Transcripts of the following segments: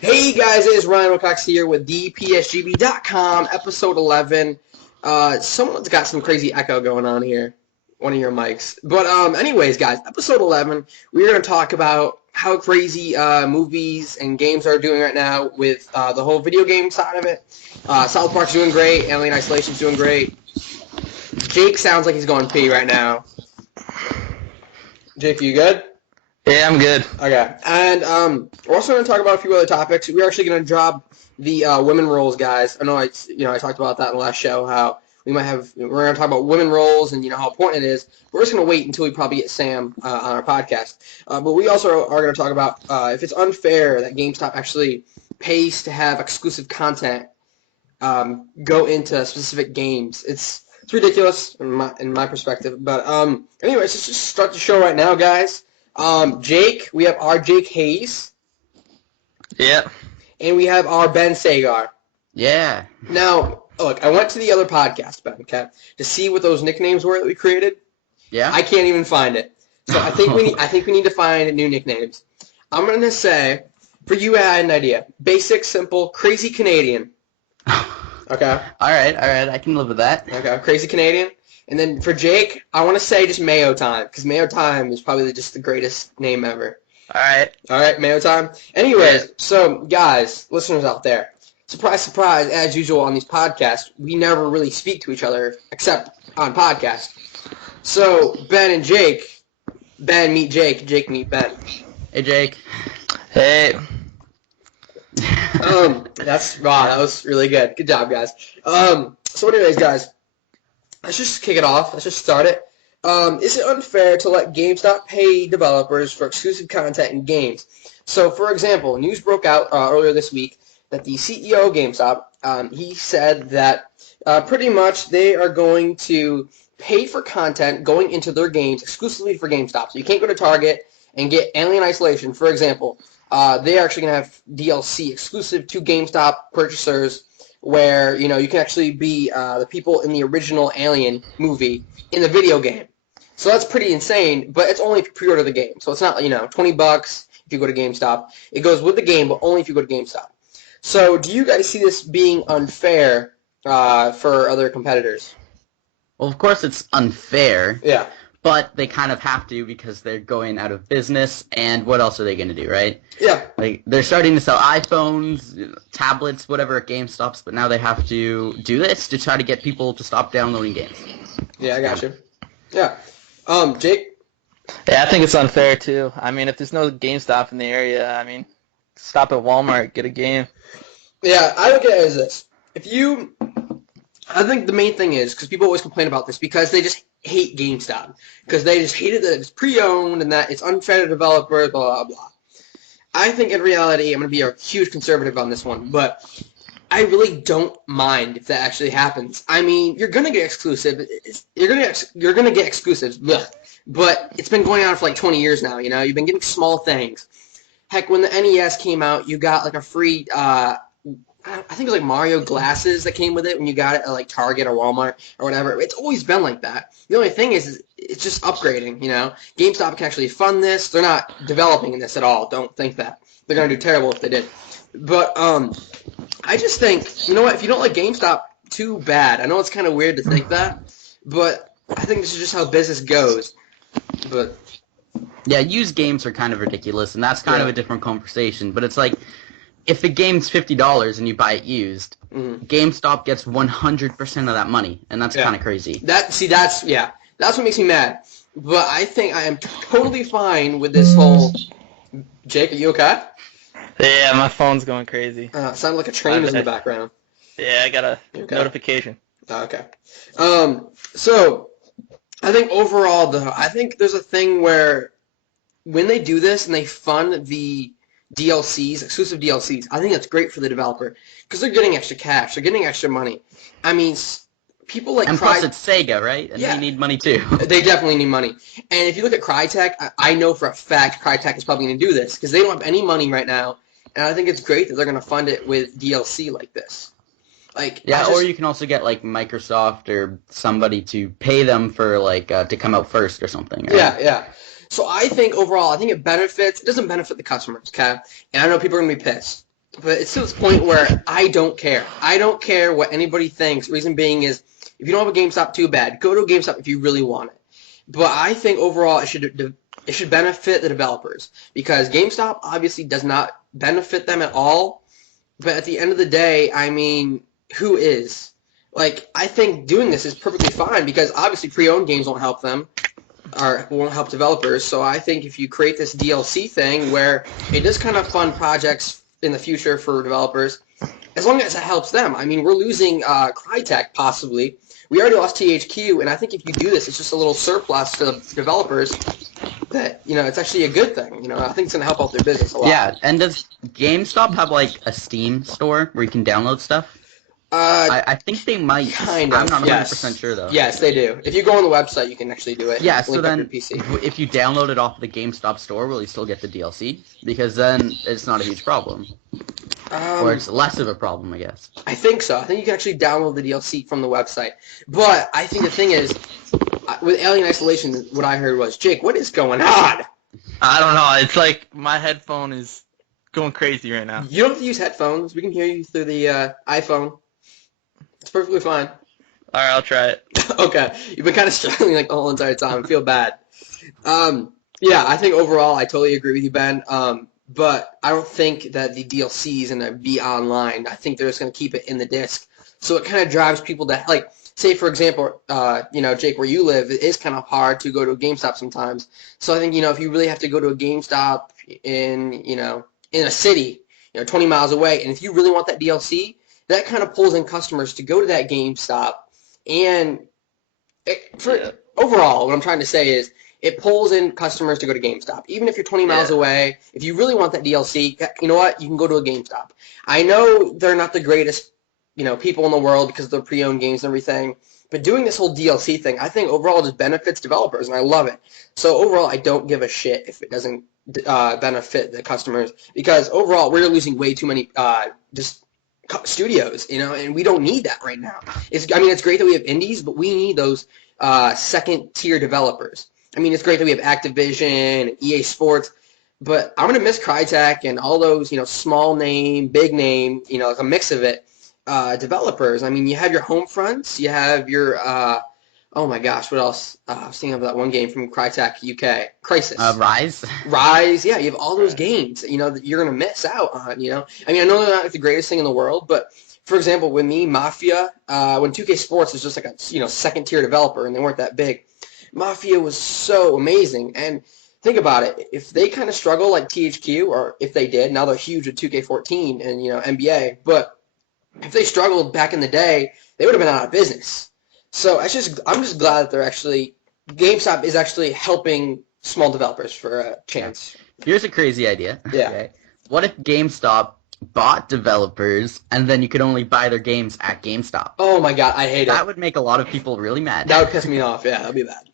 Hey guys, it is Ryan Wilcox here with thePSGB.com, episode 11. Someone's got some crazy echo going on here, one of your mics. But anyways, guys, episode 11, we're going to talk about how crazy movies and games are doing right now with the whole video game side of it. South Park's doing great, Alien Isolation's doing great. Jake sounds like he's going pee right now. Jake, you good? Yeah, I'm good. Okay, and we're also going to talk about a few other topics. We're actually going to drop the women roles, guys. I know I talked about that in the last show. How we're going to talk about women roles and how important it is. We're just going to wait until we probably get Sam on our podcast. But we also are going to talk about if it's unfair that GameStop actually pays to have exclusive content go into specific games. It's ridiculous in my perspective. But anyways, let's just start the show right now, guys. Jake, we have our Jake Hayes. Yep. And we have our Ben Sagar. Yeah. Now, look, I went to the other podcast, Ben, okay, to see what those nicknames were that we created. Yeah. I can't even find it. So I think we need to find new nicknames. I'm gonna say, for you, I had an idea. Basic, simple, crazy Canadian. Okay. All right. I can live with that. Okay, crazy Canadian. And then for Jake, I want to say just Mayo Time, because Mayo Time is probably just the greatest name ever. All right, Mayo Time. Anyways, So guys, listeners out there, surprise, surprise, as usual on these podcasts, we never really speak to each other except on podcasts. So Ben and Jake, Ben meet Jake, Jake meet Ben. Hey, Jake. Hey. That was really good. Good job, guys. So anyways, guys, let's just kick it off. Let's just start it. Is it unfair to let GameStop pay developers for exclusive content in games? So, for example, news broke out earlier this week that the CEO of GameStop, he said that pretty much they are going to pay for content going into their games exclusively for GameStop. So you can't go to Target and get Alien Isolation, for example. They're actually going to have DLC exclusive to GameStop purchasers where, you can actually be the people in the original Alien movie in the video game. So that's pretty insane, but it's only if you pre-order the game. So it's not, $20 if you go to GameStop. It goes with the game, but only if you go to GameStop. So do you guys see this being unfair for other competitors? Well, of course it's unfair. Yeah. But they kind of have to because they're going out of business, and what else are they going to do, right? Yeah. Like, they're starting to sell iPhones, tablets, whatever at GameStops, but now they have to do this to try to get people to stop downloading games. Yeah, I got you. Yeah. Jake? Yeah, I think it's unfair, too. I mean, if there's no GameStop in the area, stop at Walmart, get a game. Yeah, I look at it as this. I think the main thing is, because people always complain about this, because they just hate GameStop. Because they just hate it that it's pre-owned and that it's unfair to developers, blah, blah, blah. I think in reality, I'm going to be a huge conservative on this one, but I really don't mind if that actually happens. I mean, you're going to get exclusive. You're going to get exclusives, but it's been going on for like 20 years now, You've been getting small things. Heck, when the NES came out, you got like a free I think it was like Mario glasses that came with it when you got it at like Target or Walmart or whatever. It's always been like that. The only thing is it's just upgrading, GameStop can actually fund this. They're not developing in this at all. Don't think that. They're going to do terrible if they did. But I just think, you know what, if you don't like GameStop, too bad. I know it's kind of weird to think that, but I think this is just how business goes. But yeah, used games are kind of ridiculous, and that's kind of a different conversation. But it's like, if the game's $50 and you buy it used, GameStop gets 100% of that money, and that's kind of crazy. That's what makes me mad. But I think I am totally fine with this whole. Jake, are you okay? Yeah, my phone's going crazy. Sounded like a train was in the background. Yeah, I got a notification. Okay. So I think overall, though, I think there's a thing where when they do this and they fund the DLCs, exclusive DLCs, I think that's great for the developer because they're getting extra cash, they're getting extra money. I mean, people like and plus it's Sega, right? And they need money too. They definitely need money. And if you look at Crytek, I know for a fact Crytek is probably going to do this because they don't have any money right now, and I think it's great that they're going to fund it with DLC like this. Or you can also get like Microsoft or somebody to pay them for like to come out first or something. Right? Yeah. So I think overall, it doesn't benefit the customers, okay? And I know people are going to be pissed. But it's to this point where I don't care. I don't care what anybody thinks. Reason being is, if you don't have a GameStop, too bad. Go to a GameStop if you really want it. But I think overall it should benefit the developers because GameStop obviously does not benefit them at all. But at the end of the day, I mean, who is? Like, I think doing this is perfectly fine because obviously pre-owned games won't help them or won't help developers. So I think if you create this DLC thing where it does kind of fund projects in the future for developers, as long as it helps them. I mean, we're losing Crytek possibly. We already lost THQ, and I think if you do this, it's just a little surplus to the developers that, it's actually a good thing. I think it's going to help out their business a lot. Yeah, and does GameStop have, like, a Steam store where you can download stuff? I think they might. Kind of. I'm not 100% yes. sure, though. Yes, they do. If you go on the website, you can actually do it. Yeah, so Link up then your PC. if you download it off the GameStop store, will you still get the DLC? Because then it's not a huge problem. Or it's less of a problem, I guess. I think so. I think you can actually download the DLC from the website. But I think the thing is, with Alien Isolation, what I heard was, Jake, what is going on? I don't know. It's like my headphone is going crazy right now. You don't have to use headphones. We can hear you through the iPhone. It's perfectly fine. All right, I'll try it. Okay. You've been kind of struggling like the whole entire time. I feel bad. Yeah, I think overall I totally agree with you, Ben. But I don't think that the DLC is going to be online. I think they're just going to keep it in the disc. So it kind of drives people to, like, say, for example, Jake, where you live, it is kind of hard to go to a GameStop sometimes. So I think, if you really have to go to a GameStop in a city, 20 miles away, and if you really want that DLC, that kind of pulls in customers to go to that GameStop. And overall, what I'm trying to say is, it pulls in customers to go to GameStop. Even if you're 20 miles away, if you really want that DLC, you know what? You can go to a GameStop. I know they're not the greatest, people in the world because of their pre-owned games and everything, but doing this whole DLC thing, I think overall just benefits developers, and I love it. So overall, I don't give a shit if it doesn't benefit the customers because overall, we're losing way too many just studios, and we don't need that right now. It's great that we have indies, but we need those second-tier developers. I mean, it's great that we have Activision and EA Sports, but I'm going to miss Crytek and all those, small name, big name, like a mix of it, developers. I mean, you have your Homefronts, you have your, oh my gosh, what else? I was thinking of that one game from Crytek UK, Crysis. Rise? Rise, yeah, you have all those games, that you're going to miss out on, I mean, I know they're not like the greatest thing in the world, but for example, with me, Mafia, when 2K Sports was just like a, second-tier developer and they weren't that big, Mafia was so amazing, and think about it. If they kind of struggle like THQ, or if they did, now they're huge with 2K14 and NBA. But if they struggled back in the day, they would have been out of business. So I'm just glad that they're actually GameStop is actually helping small developers for a chance. Here's a crazy idea. Yeah. Okay. What if GameStop bought developers and then you could only buy their games at GameStop? Oh my god, I hate it. That would make a lot of people really mad. That would piss me off. Yeah, that'd be bad.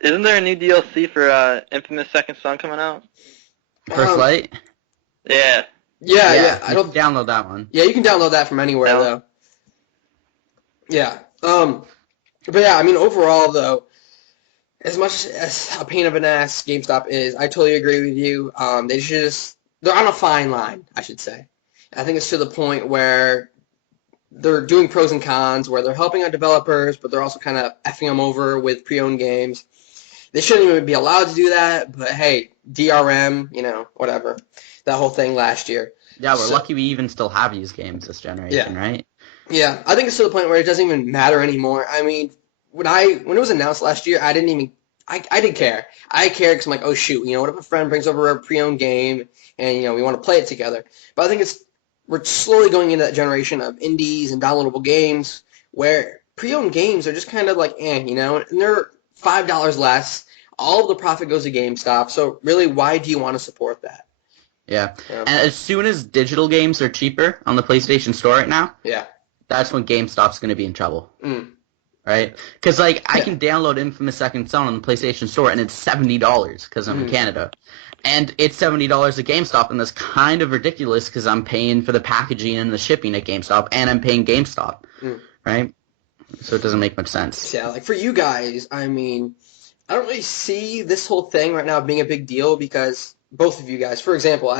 Isn't there a new DLC for Infamous Second Son coming out? First Light? Yeah. Yeah. I don't download that one. Yeah, you can download that from anywhere though. Yeah. But yeah, I mean overall though, as much as a pain of an ass GameStop is, I totally agree with you. They're on a fine line, I should say. I think it's to the point where they're doing pros and cons, where they're helping out developers, but they're also kind of effing them over with pre-owned games. They shouldn't even be allowed to do that, but hey, DRM, whatever. That whole thing last year. Yeah, we're lucky we even still have used games this generation, right? Yeah, I think it's to the point where it doesn't even matter anymore. I mean, when it was announced last year, I didn't care. I cared because I'm like, oh shoot, what if a friend brings over a pre-owned game and we want to play it together? But I think we're slowly going into that generation of indies and downloadable games where pre-owned games are just kind of like, and they're $5 less. All of the profit goes to GameStop. So really, why do you want to support that? Yeah. And as soon as digital games are cheaper on the PlayStation Store right now, that's when GameStop's going to be in trouble. Right? Because, I can download Infamous Second Son on the PlayStation Store, and it's $70 because I'm in Canada. And it's $70 at GameStop, and that's kind of ridiculous because I'm paying for the packaging and the shipping at GameStop, and I'm paying GameStop, right? So it doesn't make much sense. Yeah, like for you guys, I mean, I don't really see this whole thing right now being a big deal because both of you guys, for example,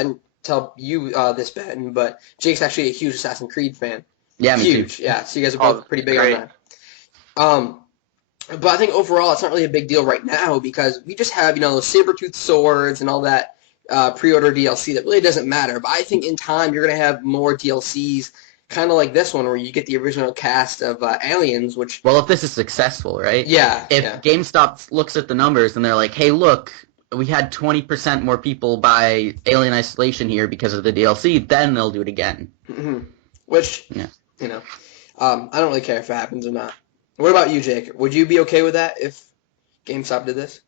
tell you this, Ben, but Jake's actually a huge Assassin's Creed fan. Yeah, me Huge, too. yeah. So you guys are both pretty big on that. But I think overall it's not really a big deal right now because we just have, those saber-toothed swords and all that pre-order DLC that really doesn't matter. But I think in time you're going to have more DLCs kind of like this one where you get the original cast of aliens, which... Well, if this is successful, right? Yeah. If GameStop looks at the numbers and they're like, hey, look, we had 20% more people buy Alien Isolation here because of the DLC, then they'll do it again. Mm-hmm. Which, yeah. I don't really care if it happens or not. What about you, Jake? Would you be okay with that if GameStop did this?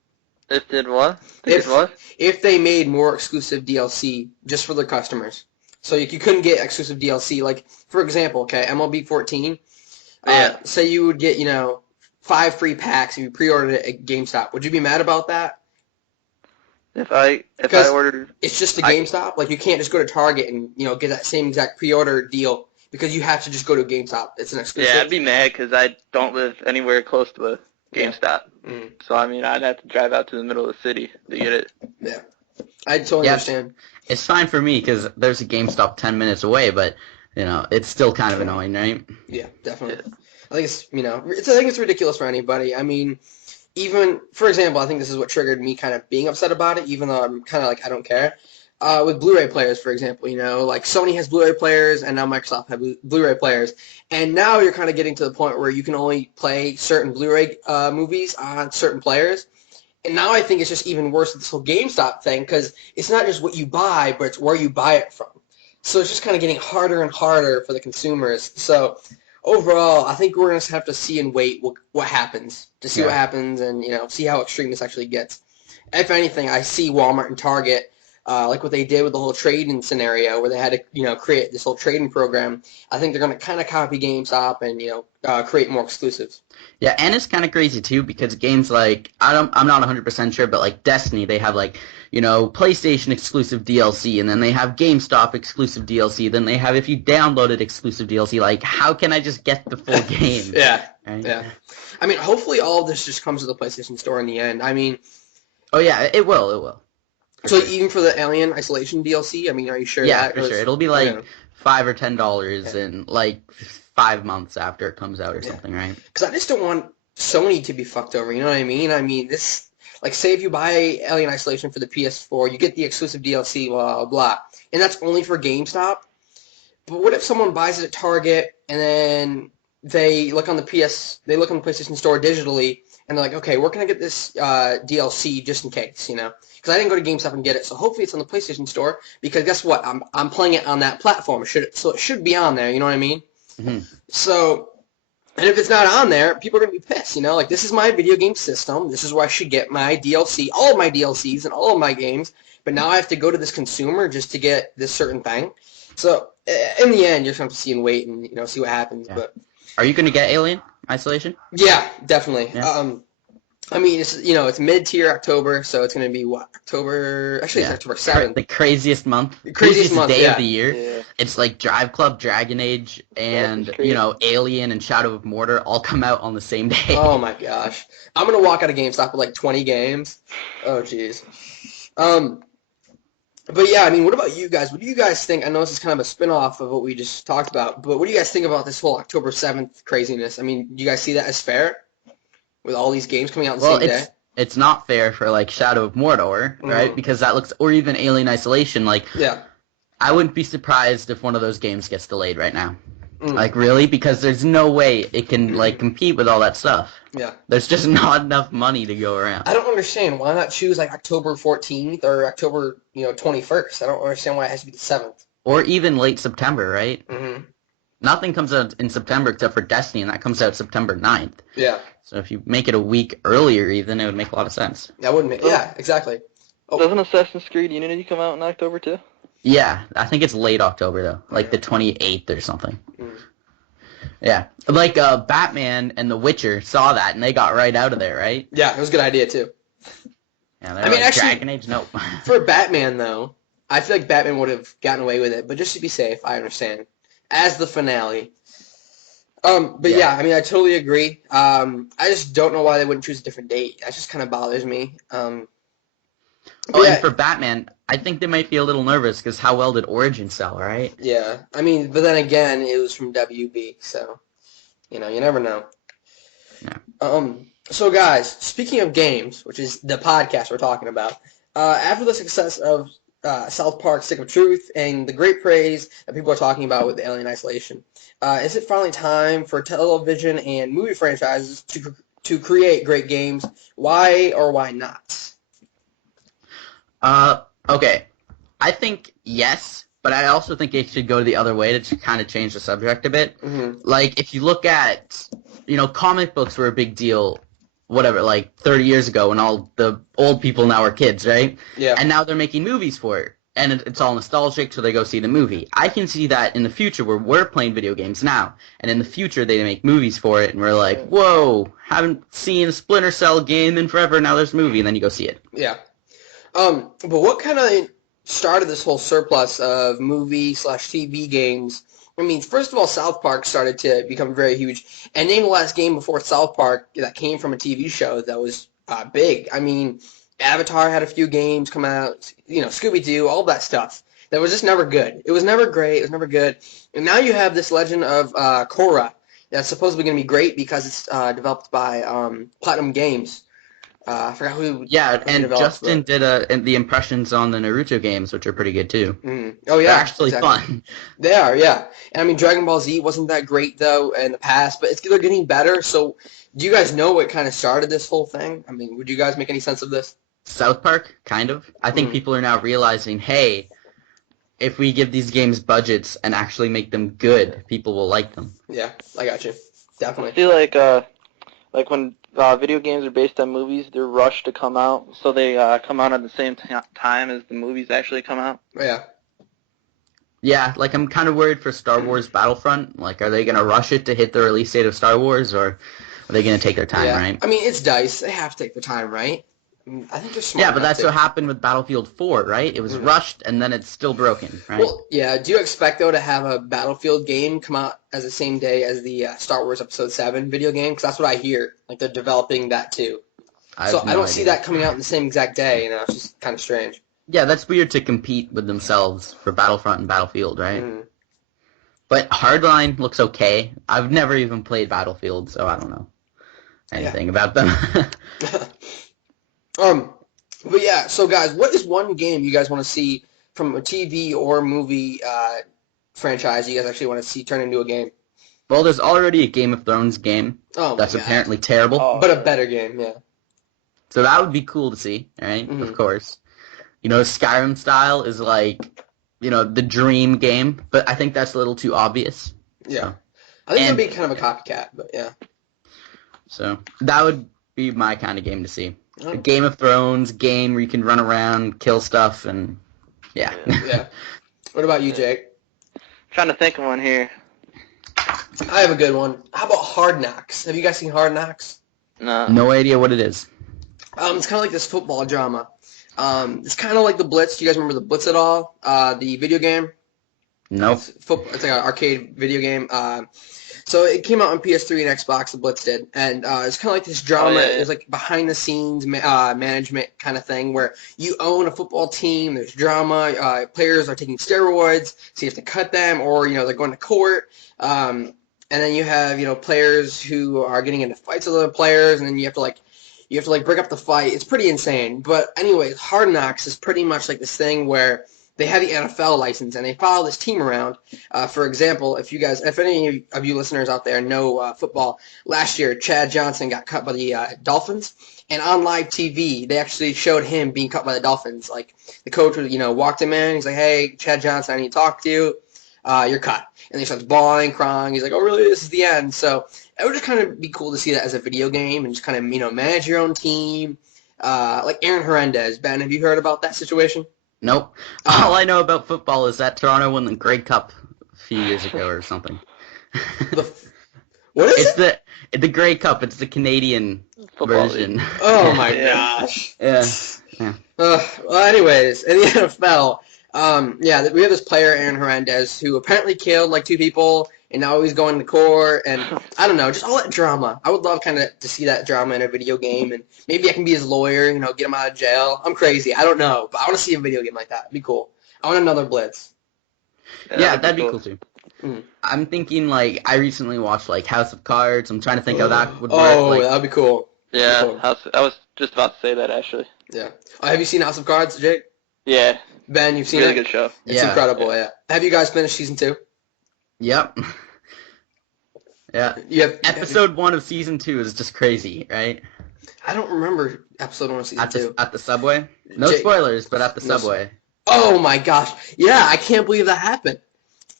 If did what? If they made more exclusive DLC just for their customers. So you couldn't get exclusive DLC. Like, for example, okay, MLB 14, say you would get, 5 free packs if you pre-ordered it at GameStop. Would you be mad about that? If I ordered... It's just a GameStop. Like, you can't just go to Target and, get that same exact pre-order deal because you have to just go to GameStop. It's an exclusive. Yeah, I'd be mad because I don't live anywhere close to a GameStop. Yeah. Mm. So, I mean, I'd have to drive out to the middle of the city to get it. Yeah. I totally understand. It's fine for me because there's a GameStop 10 minutes away, but, it's still kind of annoying, right? Yeah, definitely. Yeah. I think it's, I think it's ridiculous for anybody. I mean, even, for example, I think this is what triggered me kind of being upset about it, even though I'm kind of like, I don't care. With Blu-ray players, for example, like Sony has Blu-ray players and now Microsoft has Blu-ray players. And now you're kind of getting to the point where you can only play certain Blu-ray movies on certain players. And now I think it's just even worse with this whole GameStop thing because it's not just what you buy, but it's where you buy it from. So it's just kind of getting harder and harder for the consumers. So overall, I think we're going to have to see and wait what happens to see what happens and, see how extreme this actually gets. If anything, I see Walmart and Target, like what they did with the whole trading scenario where they had to, create this whole trading program. I think they're going to kind of copy GameStop and, create more exclusives. Yeah, and it's kind of crazy, too, because games like, I'm not 100% sure, but like Destiny, they have like, PlayStation exclusive DLC, and then they have GameStop exclusive DLC, then they have, if you downloaded exclusive DLC, like, how can I just get the full game? Yeah. I mean, hopefully all of this just comes to the PlayStation Store in the end. I mean... Oh, yeah, it will. So even for the Alien Isolation DLC, I mean, are you sure? Yeah, for sure. It'll be like $5 or $10 in like 5 months after it comes out or something, right? Because I just don't want Sony to be fucked over. You know what I mean? I mean, this, like, say if you buy Alien Isolation for the PS4, you get the exclusive DLC, blah, blah, blah, and that's only for GameStop. But what if someone buys it at Target and then they look on the PlayStation Store digitally and they're like, okay, where can I get this DLC just in case, Because I didn't go to GameStop and get it, so hopefully it's on the PlayStation Store. Because guess what? I'm playing it on that platform, so it should be on there. You know what I mean? Mm-hmm. So, and if it's not on there, people are gonna be pissed. Like this is my video game system. This is where I should get my DLC, all of my DLCs and all of my games. But now I have to go to this consumer just to get this certain thing. So in the end, you're just gonna have to see and wait and see what happens. Yeah. But are you gonna get Alien Isolation? Yeah, definitely. Yeah. I mean, it's mid-tier October, so it's going to be what? October? Actually, it's October 7th. The craziest month. Craziest month, day of the year. Yeah. It's like Drive Club, Dragon Age, and, Alien and Shadow of Mordor all come out on the same day. Oh, my gosh. I'm going to walk out of GameStop with like 20 games. Oh, jeez. But yeah, I mean, what about you guys? What do you guys think? I know this is kind of a spin-off of what we just talked about, but what do you guys think about this whole October 7th craziness? I mean, do you guys see that as fair? With all these games coming out on the same day? It's not fair for, like, Shadow of Mordor, right? Because that looks... Or even Alien Isolation, like... Yeah. I wouldn't be surprised if one of those games gets delayed right now. Like, really? Because there's no way it can, like, compete with all that stuff. Yeah. There's just not enough money to go around. I don't understand. Why not choose, like, October 14th or October, 21st? I don't understand why it has to be the 7th. Or even late September, right? Mm-hmm. Nothing comes out in September except for Destiny, and that comes out September 9th. Yeah. So if you make it a week earlier, even, it would make a lot of sense. That would make... Yeah, exactly. Oh. Doesn't Assassin's Creed Unity come out in October, too? Yeah, I think it's late October, though. Like the 28th or something. Yeah. Like, Batman and The Witcher saw that, and they got right out of there, right? Yeah, it was a good idea, too. Yeah, I mean, actually, Dragon Age, no. For Batman, though, I feel like Batman would have gotten away with it, but just to be safe, I understand. As the finale... But yeah, I mean, I totally agree. I just don't know why they wouldn't choose a different date. That just kind of bothers me. And for Batman, I think they might be a little nervous because how well did Origin sell, right? Yeah, I mean, but then again, it was from WB, so you never know. Yeah. So guys, speaking of games, which is the podcast we're talking about, after the success of South Park: Stick of Truth and the great praise that people are talking about with Alien Isolation, is it finally time for television and movie franchises to create great games? Why or why not? Okay. I think yes, but I also think it should go the other way to kind of change the subject a bit. Mm-hmm. Like, if you look at, comic books were a big deal, whatever, like 30 years ago when all the old people now are kids, right? Yeah. And now they're making movies for it. And it's all nostalgic, so they go see the movie. I can see that in the future where we're playing video games now, and in the future they make movies for it, and we're like, whoa, haven't seen a Splinter Cell game in forever, now there's a movie, and then you go see it. Yeah. But what kind of started this whole surplus of movie/TV games? I mean, first of all, South Park started to become very huge. And name the last game before South Park that came from a TV show that was big. I mean, Avatar had a few games come out, Scooby-Doo, all that stuff. That was just never good. It was never great. It was never good. And now you have this Legend of Korra that's supposedly going to be great because it's developed by Platinum Games. I forgot who. Yeah, who and developed Justin did the impressions on the Naruto games, which are pretty good too. Mm. Oh yeah, They're actually exactly. fun. They are, yeah. And I mean, Dragon Ball Z wasn't that great though in the past, but they're getting better. So, do you guys know what kind of started this whole thing? I mean, would you guys make any sense of this? South Park, kind of. I think people are now realizing, hey, if we give these games budgets and actually make them good, people will like them. Yeah, I got you. Definitely. I feel like when video games are based on movies, they're rushed to come out, so they come out at the same time as the movies actually come out. Yeah. Yeah, like I'm kind of worried for Star Wars Battlefront. Like, are they going to rush it to hit the release date of Star Wars, or are they going to take their time, right? I mean, it's DICE. They have to take their time, right? I think they're smart. Yeah, but that's what happened with Battlefield 4, right? It was rushed, and then it's still broken, right? Well, yeah. Do you expect, though, to have a Battlefield game come out as the same day as the Star Wars Episode 7 video game? Because that's what I hear. Like, they're developing that, too. I don't see that coming out in the same exact day. It's just kind of strange. Yeah, that's weird to compete with themselves for Battlefront and Battlefield, right? But Hardline looks okay. I've never even played Battlefield, so I don't know anything about them. But yeah, so guys, what is one game you guys want to see from a TV or movie franchise you guys actually want to see turn into a game? Well, there's already a Game of Thrones game that's apparently terrible. But a better game, yeah. So that would be cool to see, right? Of course. Skyrim style is like, the dream game, but I think that's a little too obvious. Yeah. So. I think it would be kind of a copycat, but yeah. So that would be my kind of game to see. A Game of Thrones game where you can run around, kill stuff, and yeah. What about you, Jake? I'm trying to think of one here. I have a good one. How about Hard Knocks? Have you guys seen Hard Knocks? No. No idea what it is. It's kind of like this football drama. It's kind of like the Blitz. Do you guys remember the Blitz at all? The video game? Nope. It's like an arcade video game. So it came out on PS3 and Xbox, the Blitz did, and it's kind of like this drama. It's like behind-the-scenes management kind of thing where you own a football team. There's drama. Players are taking steroids, so you have to cut them, or they're going to court. And then you have players who are getting into fights with other players, and then you have to break up the fight. It's pretty insane. But anyways, Hard Knocks is pretty much like this thing where they have the NFL license, and they follow this team around. For example, if any of you listeners out there know football, last year Chad Johnson got cut by the Dolphins, and on live TV they actually showed him being cut by the Dolphins. Like the coach would, walked him in. He's like, "Hey, Chad Johnson, I need to talk to you. You're cut." And he starts bawling, crying. He's like, "Oh, really? This is the end." So it would just kind of be cool to see that as a video game and just kind of manage your own team. Like Aaron Hernandez. Ben, have you heard about that situation? Nope. All I know about football is that Toronto won the Grey Cup a few years ago or something. What is it? It's the Grey Cup. It's the Canadian Football version. league. Oh my gosh. Yeah. Well, anyways, in the NFL, we have this player, Aaron Hernandez, who apparently killed like two people and now he's going to court, and I don't know, just all that drama. I would love kind of to see that drama in a video game, and maybe I can be his lawyer, get him out of jail. I'm crazy. I don't know, but I want to see a video game like that. It'd be cool. I want another Blitz. Yeah, that'd be cool too. Mm. I'm thinking, I recently watched, House of Cards. I'm trying to think how that would work. Oh, that'd be cool. Yeah, Cool. I was just about to say that, actually. Yeah. Oh, have you seen House of Cards, Jake? Yeah. Ben, you've seen Really it? good show. It's incredible, yeah. Have you guys finished season 2? Yep. Yeah. Episode 1 of season 2 is just crazy, right? I don't remember episode 1 of season 2. At the subway? No spoilers, but at the subway. Oh my gosh. Yeah, I can't believe that happened.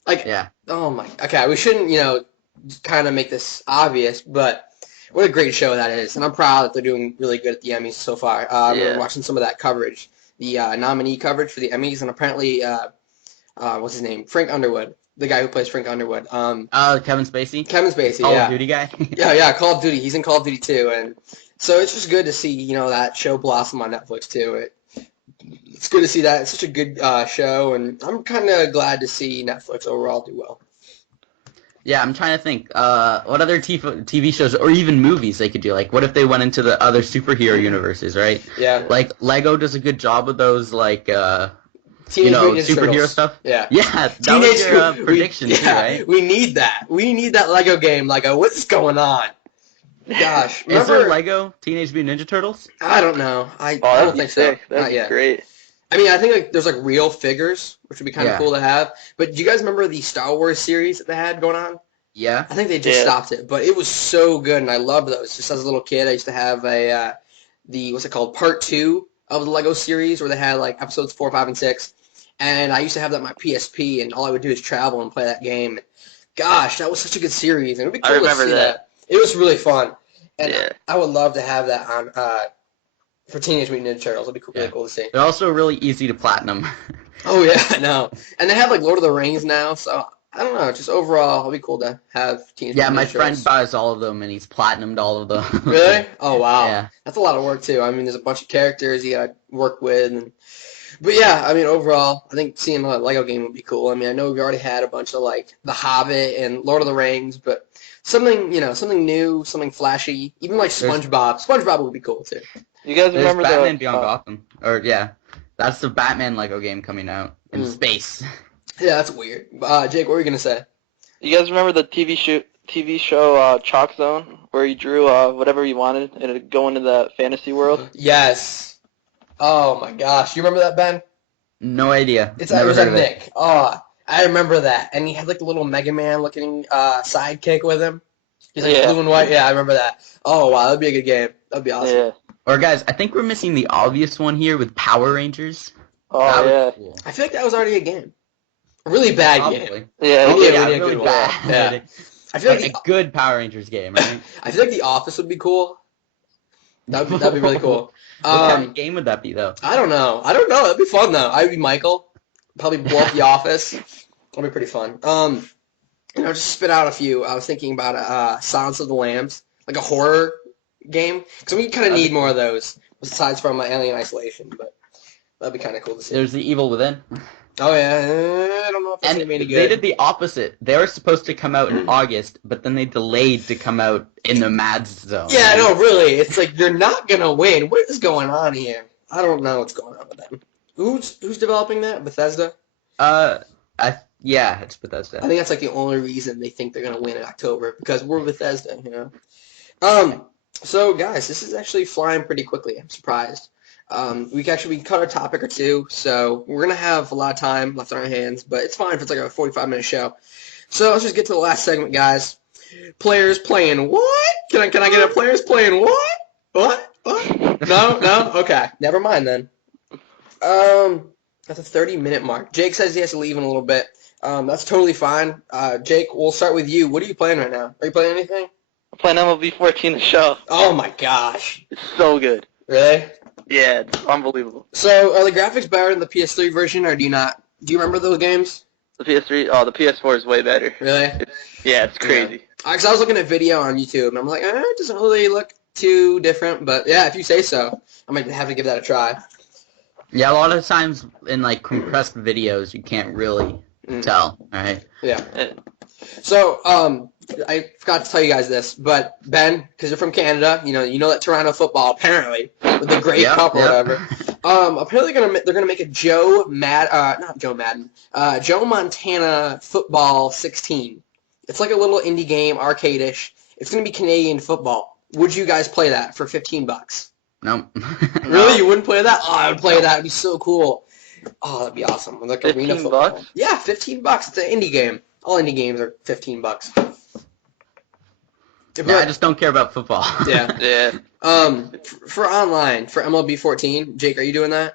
Yeah. Oh my. Okay, we shouldn't, kind of make this obvious, but what a great show that is. And I'm proud that they're doing really good at the Emmys so far. We're watching some of that coverage, the nominee coverage for the Emmys, and apparently, what's his name? Frank Underwood, the guy who plays Frank Underwood. Kevin Spacey? Kevin Spacey, Call of Duty guy? yeah, Call of Duty. He's in Call of Duty too, and so it's just good to see, that show blossom on Netflix too. It's good to see that. It's such a good show, and I'm kind of glad to see Netflix overall do well. Yeah, I'm trying to think. What other TV shows or even movies they could do? What if they went into the other superhero universes, right? Yeah. Lego does a good job with those, Teenage superhero Turtles. stuff. Yeah. Yeah, that was your prediction too, right? We need that. We need that Lego game. What's going on? Gosh. Is there Lego Teenage Mutant Ninja Turtles? I don't know. I don't think sick. so. That'd be great. I mean, I think there's real figures, which would be kind of cool to have. But do you guys remember the Star Wars series that they had going on? Yeah. I think they just stopped it, but it was so good, and I loved those. Just as a little kid, I used to have what's it called, Part 2 of the Lego series, where they had episodes 4, 5, and 6. And I used to have that on my PSP, and all I would do is travel and play that game. Gosh, that was such a good series, and it would be cool to see that. It was really fun, and I would love to have that on for Teenage Mutant Ninja Turtles. It'd be really cool to see. They're also really easy to platinum. Oh yeah, I know. And they have Lord of the Rings now, so I don't know. Just overall, it'd be cool to have Teenage Mutant Ninja Turtles. Yeah, my friend buys all of them, and he's platinumed all of them. Really? Oh wow. Yeah. That's a lot of work too. I mean, there's a bunch of characters you gotta work with, but yeah, I mean, overall, I think seeing a Lego game would be cool. I mean, I know we already had a bunch of The Hobbit and Lord of the Rings, but something new, something flashy, even SpongeBob. SpongeBob would be cool too. You guys remember Batman Beyond Gotham? That's the Batman Lego game coming out in space. Yeah, that's weird. Jake, what were you gonna say? You guys remember the TV show Chalk Zone, where you drew whatever you wanted and it'd go into the fantasy world? Yes. Oh my gosh, you remember that, Ben? No idea. It was Nick. Oh, I remember that, and he had the little Mega Man looking sidekick with him. He's blue and white. Yeah, I remember that. Oh wow, that'd be a good game. That'd be awesome. Yeah. Or guys, I think we're missing the obvious one here with Power Rangers. Oh yeah. Cool. I feel like that was already a game. A really bad game. Yeah, really bad. Yeah. I feel a good Power Rangers game, right? I feel like The Office would be cool. That'd be really cool. What kind of game would that be though? I don't know. That'd be fun though. I'd be Michael. Probably blow up The Office. That'd be pretty fun. Just spit out a few. I was thinking about Silence of the Lambs, a horror game, because we kind of need more of those besides from Alien Isolation. But that'd be kind of cool to see. There's The Evil Within. Oh yeah, I don't know if that's gonna be any good. They did the opposite. They were supposed to come out in August, but then they delayed to come out in the Mad Zone. Yeah, no, really. It's they're not gonna win. What is going on here? I don't know what's going on with them. Who's developing that? Bethesda? Yeah, it's Bethesda. I think that's the only reason they think they're gonna win in October, because we're Bethesda, So guys, this is actually flying pretty quickly. I'm surprised. We cut a topic or two, so we're gonna have a lot of time left on our hands, but it's fine if it's a 45-minute show. So let's just get to the last segment, guys. Players playing what? Can I get a players playing what? What? No? Okay. Never mind then. That's a 30-minute mark. Jake says he has to leave in a little bit. That's totally fine. Jake, we'll start with you. What are you playing right now? Are you playing anything? I'm playing MLB 14 The Show. Oh my gosh. It's so good. Really? Yeah, it's unbelievable. So, are the graphics better than the PS3 version, or do you not? Do you remember those games? The PS3, the PS4 is way better. Really? It's crazy. Because I was looking at video on YouTube, and I'm like, it doesn't really look too different, but yeah, if you say so, I might have to give that a try. Yeah, a lot of times in compressed videos, you can't really tell, right? Yeah. So, I forgot to tell you guys this, but Ben, because you're from Canada, you know that Toronto football apparently with the Grey Cup or whatever. Apparently they're gonna make a Joe Montana football 16. It's like a little indie game, arcade-ish. It's gonna be Canadian football. Would you guys play that for $15? No. Really, you wouldn't play that? Oh, I would play that. It'd be so cool. Oh, that'd be awesome. Like arena football. $15? Yeah, $15. It's an indie game. All indie games are $15. Yeah, I just don't care about football. Yeah. Yeah. For online, for MLB 14, Jake, are you doing that?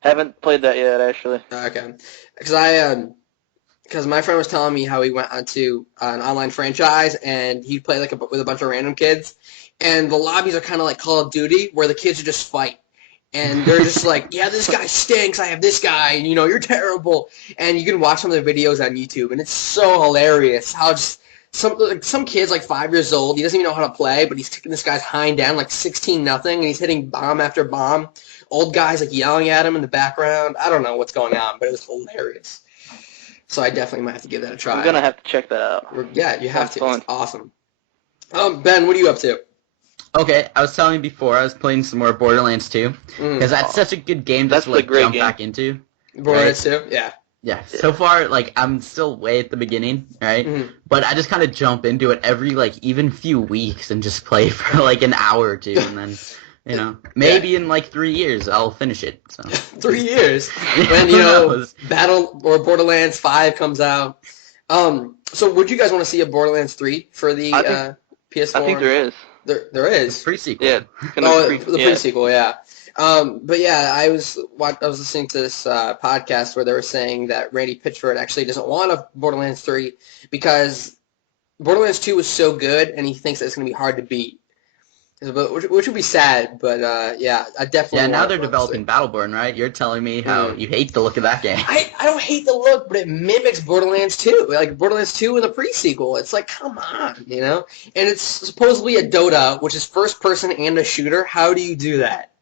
Haven't played that yet, actually. Okay. Because my friend was telling me how he went onto an online franchise and he'd play with a bunch of random kids, and the lobbies are kind of like Call of Duty where the kids would just fight. And they're just like, yeah, this guy stinks, I have this guy, and you're terrible. And you can watch some of their videos on YouTube, and it's so hilarious how just some kid's like 5 years old, he doesn't even know how to play, but he's kicking this guy's hind down like 16-0, and he's hitting bomb after bomb. Old guys like yelling at him in the background. I don't know what's going on, but it was hilarious. So I definitely might have to give that a try. I'm gonna have to check that out. Yeah, you have to. Fun. It's awesome. Ben, what are you up to? Okay, I was telling you before I was playing some more Borderlands 2 because that's such a good game just to like jump back into. Borderlands 2, yeah. Yeah. So far, like I'm still way at the beginning, right? Mm-hmm. But I just kind of jump into it every like even few weeks and just play for like an hour or two, and then maybe in like 3 years I'll finish it. So 3 years when Battle or Borderlands 5 comes out. So would you guys want to see a Borderlands 3 for the PS4? I think there is. There is. Pre-sequel. Yeah. The pre-sequel, yeah. But yeah, I was listening to this podcast where they were saying that Randy Pitchford actually doesn't want a Borderlands 3 because Borderlands 2 was so good, and he thinks that it's going to be hard to beat. Which would be sad, but yeah, I definitely. Yeah, now they're developing Battleborn, right? You're telling me how you hate the look of that game. I don't hate the look, but it mimics Borderlands 2, like Borderlands 2 in the pre-sequel. It's like, come on, And it's supposedly a Dota, which is first person and a shooter. How do you do that?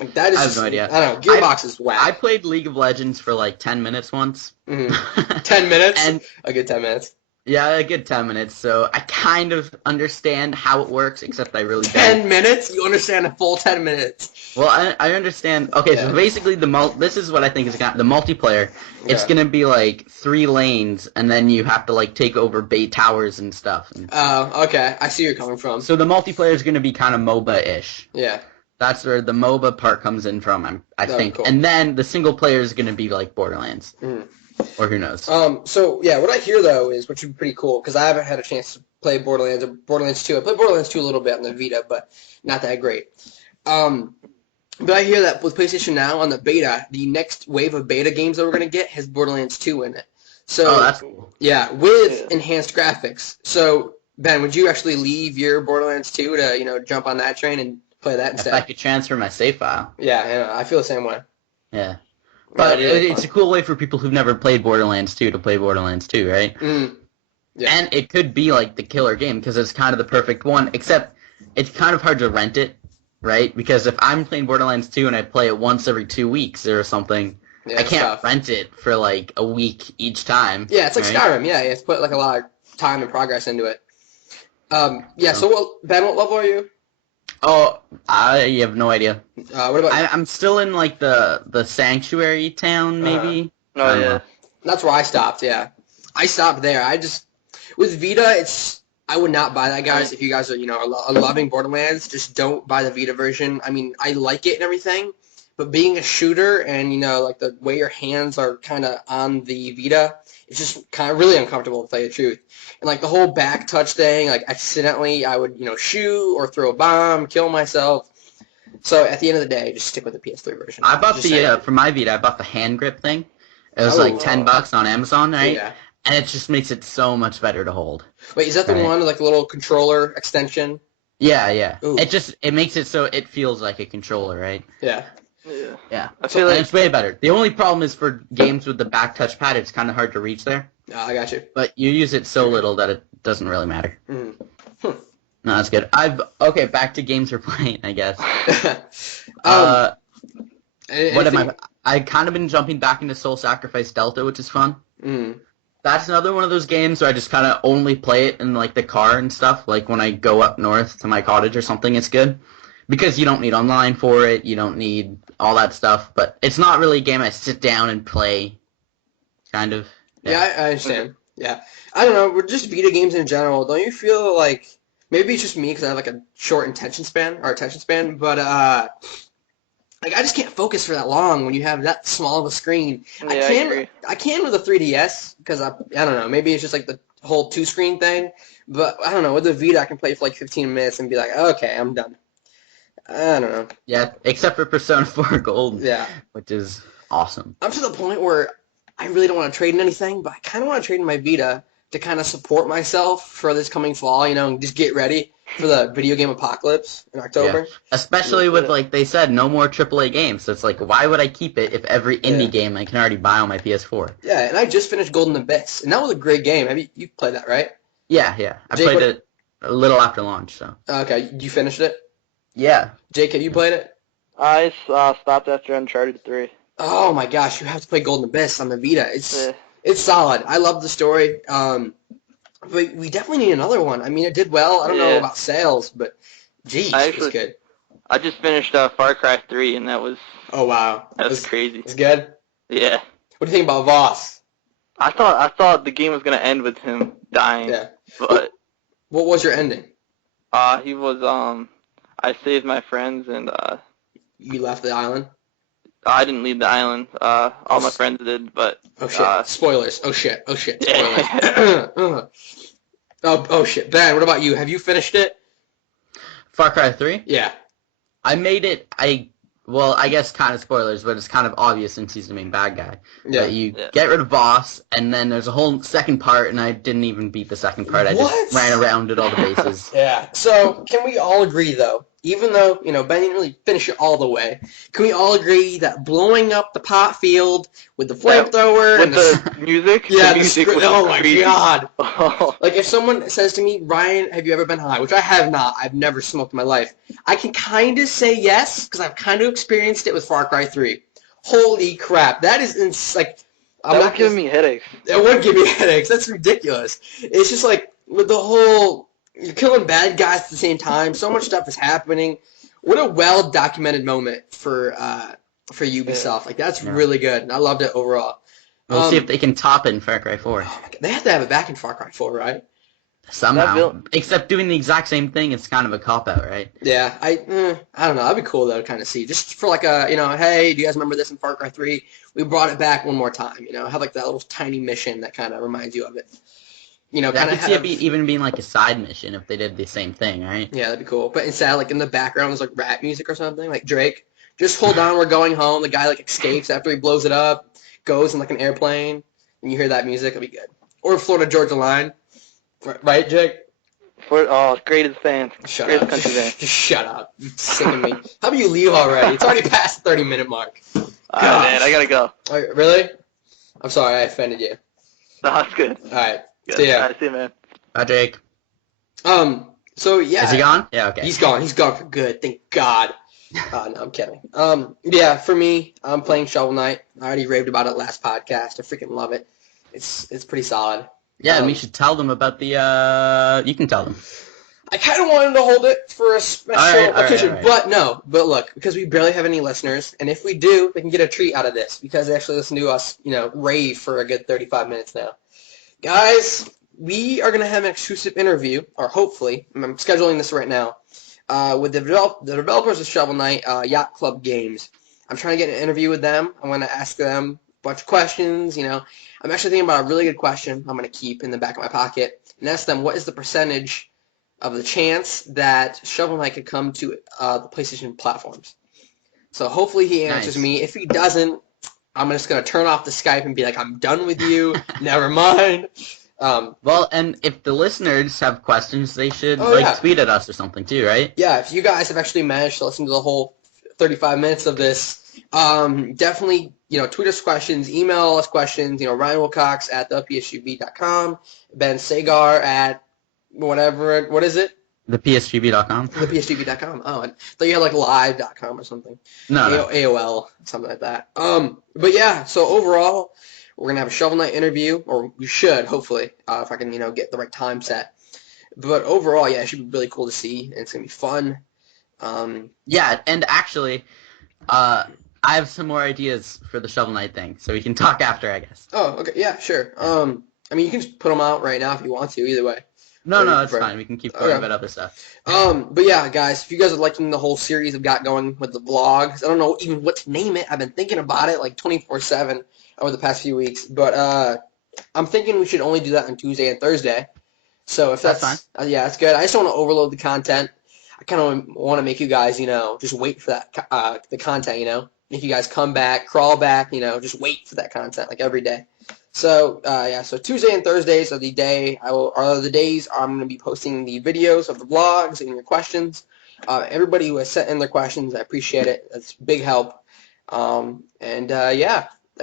Like that is. I have no idea. I don't know. Gearbox is whack. I played League of Legends for like 10 minutes once. 10 minutes? And a good 10 minutes. Yeah, a good 10 minutes, so I kind of understand how it works, except I really don't. 10 minutes? You understand a full 10 minutes. Well, I understand. Okay, so basically this is what I think is the multiplayer. It's going to be like 3 lanes, and then you have to like take over bait towers and stuff. Oh, okay. I see where you're coming from. So the multiplayer is going to be kind of MOBA-ish. Yeah. That's where the MOBA part comes in from, I think. Cool. And then the single player is going to be like Borderlands. Or who knows? So yeah, what I hear though is, which would be pretty cool, because I haven't had a chance to play Borderlands or Borderlands 2. I played Borderlands 2 a little bit on the Vita, but not that great. But I hear that with PlayStation Now on the beta, the next wave of beta games that we're gonna get has Borderlands 2 in it. So that's cool. Yeah, with enhanced graphics. So Ben, would you actually leave your Borderlands 2 to jump on that train and play that instead? If I could transfer my save file. Yeah, I feel the same way. Yeah. But it's a cool way for people who've never played Borderlands 2 to play Borderlands 2, right? Yeah. And it could be like the killer game because it's kind of the perfect one, except it's kind of hard to rent it, right? Because if I'm playing Borderlands 2 and I play it once every 2 weeks or something, I can't rent it for like a week each time. Yeah, it's like Skyrim. Yeah, you have to put like a lot of time and progress into it. So Ben, what level are you? Oh, I have no idea. What about you? I'm still in like the sanctuary town, maybe. That's where I stopped. Yeah, I stopped there. With Vita, I would not buy that, guys. If you guys are loving Borderlands, just don't buy the Vita version. I mean, I like it and everything, but being a shooter and like the way your hands are kind of on the Vita, it's just kind of really uncomfortable to tell you the truth. And like the whole back touch thing, like accidentally I would shoot or throw a bomb, kill myself. So at the end of the day, just stick with the PS3 version. I bought for my Vita, I bought the hand grip thing. It was like $10 on Amazon, right? Yeah. And it just makes it so much better to hold. Wait, is that the one with like the little controller extension? Yeah. Ooh. It makes it so it feels like a controller, right? Yeah. Yeah. I feel like it's way better. The only problem is for games with the back touchpad, it's kind of hard to reach there. Oh, I got you. But you use it so little that it doesn't really matter. No, that's good. Back to games we're playing, I guess. What am I? I've kind of been jumping back into Soul Sacrifice Delta, which is fun. That's another one of those games where I just kind of only play it in like the car and stuff. Like when I go up north to my cottage or something, it's good because you don't need online for it. You don't need all that stuff. But it's not really a game I sit down and play. Kind of. Yeah, I understand. Yeah, I don't know. We're just video games in general. Don't you feel like maybe it's just me because I have like a short attention span, but like I just can't focus for that long when you have that small of a screen. Yeah, I agree. I can with a 3DS because I don't know, maybe it's just like the whole two screen thing, but I don't know, with the Vita I can play for like 15 minutes and be like, okay, I'm done. I don't know. Yeah, except for Persona 4 Gold. Yeah. Which is awesome. I'm to the point where I really don't want to trade in anything, but I kind of want to trade in my Vita to kind of support myself for this coming fall, and just get ready for the video game apocalypse in October. Yeah. Especially with, like they said, no more AAA games. So it's like, why would I keep it if every indie game I can already buy on my PS4? Yeah, and I just finished Golden Abyss, and that was a great game. You've played that, right? Yeah. I Jake, played it a little after launch, so. Okay, you finished it? Yeah. Jake, have you played it? I stopped after Uncharted 3. Oh my gosh, you have to play Golden Abyss on the Vita. It's solid. I love the story. But we definitely need another one. I mean, it did well. I don't know about sales, but geez, it's good. I just finished Far Cry 3, and that was... Oh wow, that was crazy. It's good. Yeah. What do you think about Voss? I thought the game was gonna end with him dying. Yeah. But what was your ending? He was I saved my friends and You left the island? I didn't leave the island. All my friends did, but oh shit! Spoilers! Oh shit! Spoilers! oh shit! Ben, what about you? Have you finished it? Far Cry 3? Yeah. I made it. Well, I guess kind of spoilers, but it's kind of obvious since he's the main bad guy. Yeah. But you get rid of Voss, and then there's a whole second part, and I didn't even beat the second part. I just ran around, did all the bases. Yeah. So, can we all agree, though, even though, Ben didn't really finish it all the way, can we all agree that blowing up the pot field with the flamethrower and the music? Yeah, the music was oh my crazy. god. Oh. Like, if someone says to me, Ryan, have you ever been high? Which I have not. I've never smoked in my life. I can kind of say yes, because I've kind of experienced it with Far Cry 3. Holy crap. That is, like... That would give me headaches. It would give me headaches. That's ridiculous. It's just like, with the whole... You're killing bad guys at the same time. So much stuff is happening. What a well-documented moment for Ubisoft. Like, that's really good. And I loved it overall. We'll see if they can top it in Far Cry 4. Oh my God. They have to have it back in Far Cry 4, right? Somehow. Except doing the exact same thing, it's kind of a cop-out, right? Yeah. I don't know. That'd be cool, though, to kind of see. Just for like a, hey, do you guys remember this in Far Cry 3? We brought it back one more time, Have like that little tiny mission that kind of reminds you of it. I could see it even being like a side mission if they did the same thing, right? Yeah, that'd be cool. But instead, like in the background, there's like rap music or something, like Drake. Just hold on, we're going home. The guy like escapes after he blows it up, goes in like an airplane, and you hear that music. That'd be good. Or Florida Georgia Line, right, Jake? Greatest fan. Shut greatest up. country fan. Just shut up. You're sicking me. How about you leave already? It's already past the 30-minute mark. Man, I gotta go. Really? I'm sorry, I offended you. No, that's good. All right. Good. See ya. All right, see you, man. Bye, Jake. So yeah. Is he gone? Yeah, okay. He's gone. He's gone for good. Thank God. No, I'm kidding. Yeah, for me, I'm playing Shovel Knight. I already raved about it last podcast. I freaking love it. It's pretty solid. Yeah, and we should tell them about the, you can tell them. I kind of wanted to hold it for a special occasion, all right. but no. But look, because we barely have any listeners, and if we do, they can get a treat out of this, because they actually listen to us, rave for a good 35 minutes now. Guys, we are going to have an exclusive interview, or hopefully, I'm scheduling this right now, with the developers of Shovel Knight, Yacht Club Games. I'm trying to get an interview with them. I want to ask them a bunch of questions, I'm actually thinking about a really good question I'm going to keep in the back of my pocket, and ask them, what is the percentage of the chance that Shovel Knight could come to the PlayStation platforms? So hopefully he answers me. If he doesn't, I'm just going to turn off the Skype and be like, I'm done with you. Never mind. Well, and if the listeners have questions, they should tweet at us or something too, right? Yeah, if you guys have actually managed to listen to the whole 35 minutes of this, definitely, tweet us questions, email us questions, Ryan Wilcox at thePSGB.com, Ben Sagar at whatever, what is it? thePSGB.com. thePSGB.com. Oh, I thought you had like live.com or something. No. AOL, something like that. But yeah, so overall, We're gonna have a Shovel Knight interview, or we should, hopefully, if I can, get the right time set. But overall, yeah, it should be really cool to see, and it's gonna be fun. Yeah, and actually, I have some more ideas for the Shovel Knight thing, so we can talk after, I guess. Oh, okay, yeah, sure. You can just put them out right now if you want to, either way. No, it's fine. We can keep talking about other stuff. But yeah, guys, if you guys are liking the whole series I've got going with the vlogs, I don't know even what to name it. I've been thinking about it like 24/7 over the past few weeks, but I'm thinking we should only do that on Tuesday and Thursday. So if that's fine. Yeah, that's good. I just don't want to overload the content. I kind of want to make you guys, just wait for that the content, Make you guys come back, crawl back, just wait for that content like every day. So so Tuesday and Thursdays are the days I'm going to be posting the videos of the vlogs and your questions. Everybody who has sent in their questions, I appreciate it. That's big help. That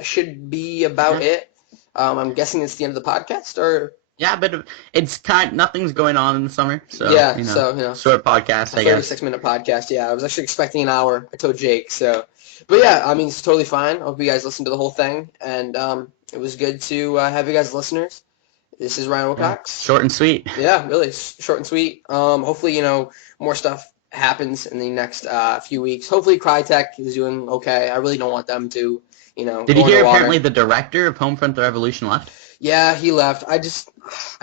should be about it. I'm guessing it's the end of the podcast, or? Yeah, but it's nothing's going on in the summer, so short podcast, I guess. 36-minute podcast. Yeah, I was actually expecting an hour. I told Jake. So, but yeah, it's totally fine. I hope you guys listened to the whole thing, and it was good to have you guys as listeners. This is Ryan Wilcox. Short and sweet. Yeah, really short and sweet. Hopefully, more stuff happens in the next few weeks. Hopefully, Crytek is doing okay. I really don't want them to, Did you hear apparently the director of Homefront: The Revolution left? Yeah, he left. I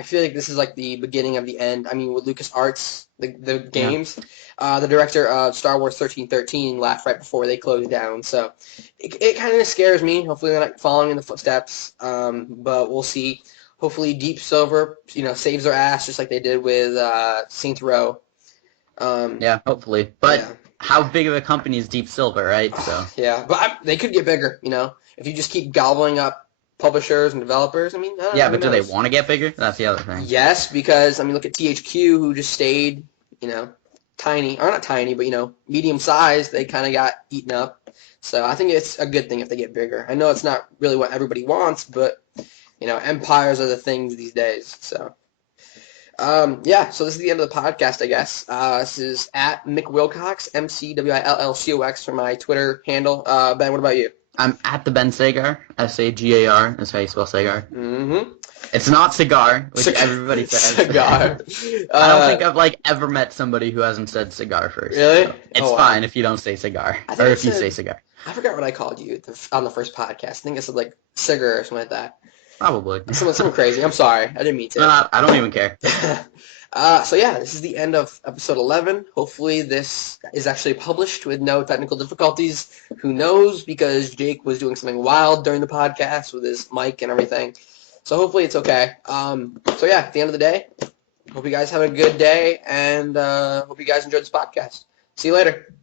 feel like this is like the beginning of the end. With LucasArts, the games, the director of Star Wars 1313 left right before they closed down. So it kind of scares me. Hopefully they're not following in the footsteps, but we'll see. Hopefully Deep Silver, saves their ass just like they did with Saints Row. Yeah, hopefully. But how big of a company is Deep Silver, right? So yeah, but they could get bigger. If you just keep gobbling up publishers and developers. I don't know, but do they want to get bigger? That's the other thing. Yes, because look at THQ, who just stayed, tiny, or not tiny, but medium sized. They kind of got eaten up. So I think it's a good thing if they get bigger. I know it's not really what everybody wants, but empires are the things these days. So so this is the end of the podcast, I guess. This is at Mick Wilcox, McWillcox for my Twitter handle. Ben, what about you? I'm at the Ben Sagar, Sagar. That's how you spell Sagar. Mm-hmm. It's not cigar, which everybody says. Cigar. I don't think I've ever met somebody who hasn't said cigar first. Really? So it's fine if you don't say cigar, or if you say cigar. I forgot what I called you on the first podcast. I think I said cigar or something like that. Probably. Something crazy. I'm sorry. I didn't mean to. No, I don't even care. This is the end of episode 11. Hopefully this is actually published with no technical difficulties. Who knows? Because Jake was doing something wild during the podcast with his mic and everything. So hopefully it's okay. At the end of the day, hope you guys have a good day, and hope you guys enjoyed this podcast. See you later.